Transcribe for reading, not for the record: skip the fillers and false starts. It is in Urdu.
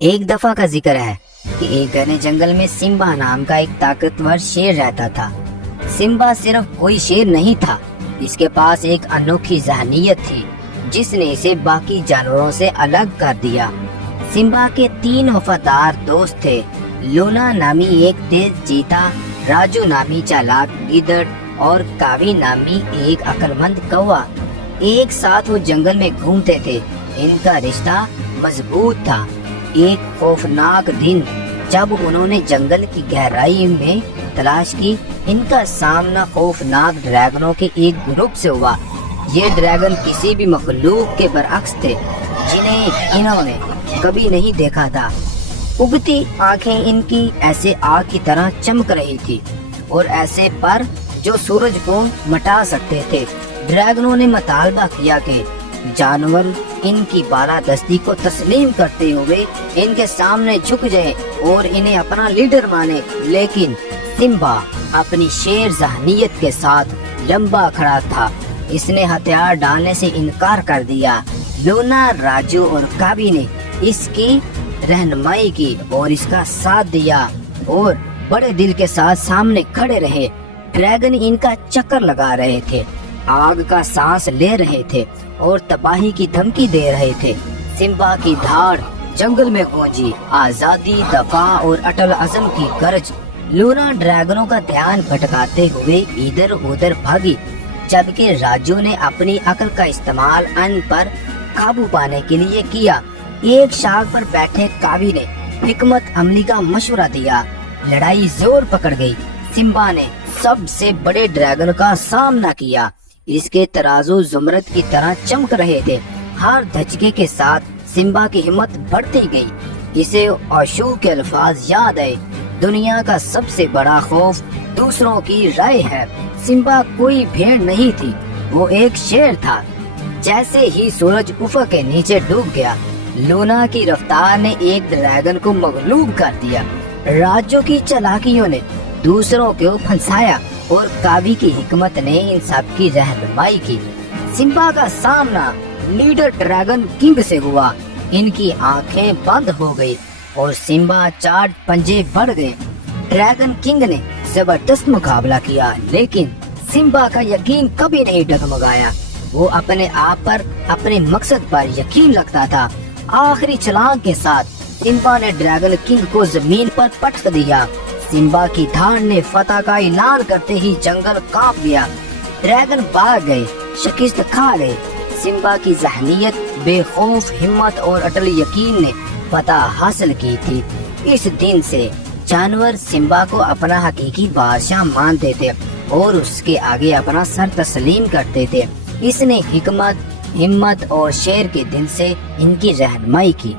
ایک دفعہ کا ذکر ہے کہ ایک گھنے جنگل میں سمبا نام کا ایک طاقتور شیر رہتا تھا۔ سمبا صرف کوئی شیر نہیں تھا، اس کے پاس ایک انوکھی ذہنیت تھی جس نے اسے باقی جانوروں سے الگ کر دیا۔ سمبا کے 3 وفادار دوست تھے، لونا نامی ایک تیز چیتا، راجو نامی چالاک گیدڑ اور کاوی نامی ایک عقل مند کوا۔ ایک ساتھ وہ جنگل میں گھومتے تھے، ان کا رشتہ مضبوط تھا۔ ایک خوفناک دن جب انہوں نے جنگل کی گہرائی میں تلاش کی، ان کا سامنا خوفناک ڈریگنوں کے ایک گروپ سے ہوا۔ یہ ڈریگن کسی بھی مخلوق کے برعکس تھے جنہیں انہوں نے کبھی نہیں دیکھا تھا۔ اگتی آنکھیں ان کی ایسے آگ کی طرح چمک رہی تھی اور ایسے پر جو سورج کو مٹا سکتے تھے۔ ڈریگنوں نے مطالبہ کیا کہ جانور ان کی بالادستی کو تسلیم کرتے ہوئے ان کے سامنے جھک جائے اور انہیں اپنا لیڈر مانے، لیکن سمبا اپنی شیر ذہنیت کے ساتھ لمبا کھڑا تھا۔ اس نے ہتھیار ڈالنے سے انکار کر دیا۔ لونا، راجو اور کاوی نے اس کی رہنمائی کی اور اس کا ساتھ دیا اور بڑے دل کے ساتھ سامنے کھڑے رہے۔ ڈریگن ان کا چکر لگا رہے تھے، آگ کا سانس لے رہے تھے اور تباہی کی دھمکی دے رہے تھے۔ سمبا کی دھاڑ جنگل میں گونجی، آزادی، دفاع اور اٹل عزم کی گرج۔ لونا ڈریگنوں کا دھیان بھٹکاتے ہوئے ادھر ادھر بھاگی، جبکہ راجو نے اپنی عقل کا استعمال ان پر قابو پانے کے لیے کیا۔ ایک شاخ پر بیٹھے کاوی نے حکمت عملی کا مشورہ دیا۔ لڑائی زور پکڑ گئی۔ سمبا نے سب سے بڑے ڈریگن کا سامنا کیا۔ اس کے ترازو زمرد کی طرح چمک رہے تھے۔ ہر دھچکے کے ساتھ سمبا کی ہمت بڑھتی گئی۔ اسے اوشو کے الفاظ یاد آئے، دنیا کا سب سے بڑا خوف دوسروں کی رائے ہے۔ سمبا کوئی بھیڑ نہیں تھی، وہ ایک شیر تھا۔ جیسے ہی سورج افق کے نیچے ڈوب گیا، لونا کی رفتار نے ایک ڈریگن کو مغلوب کر دیا۔ راجو کی چالاکیوں نے دوسروں کو پھنسایا اور کاوی کی حکمت نے ان سب کی رہنمائی کی۔ سمبا کا سامنا لیڈر ڈریگن کنگ سے ہوا۔ ان کی آنکھیں بند ہو گئی اور سمبا 4 پنجے بڑھ گئے۔ ڈریگن کنگ نے زبردست مقابلہ کیا، لیکن سمبا کا یقین کبھی نہیں ڈگمگایا۔ وہ اپنے آپ پر، اپنے مقصد پر یقین رکھتا تھا۔ آخری چھلانگ کے ساتھ سمبا نے ڈریگن کنگ کو زمین پر پٹک دیا۔ سمبا کی دھاڑ نے فتح کا اعلان کرتے ہی جنگل کانپ گیا۔ ڈریگن بھاگ گئے، شکست کھا گئے۔ سمبا کی ذہنیت، بے خوف ہمت اور اٹل یقین نے فتح حاصل کی تھی۔ اس دن سے جانور سمبا کو اپنا حقیقی بادشاہ مانتے تھے اور اس کے آگے اپنا سر تسلیم کرتے تھے۔ اس نے حکمت، ہمت اور شیر کے دل سے ان کی رہنمائی کی۔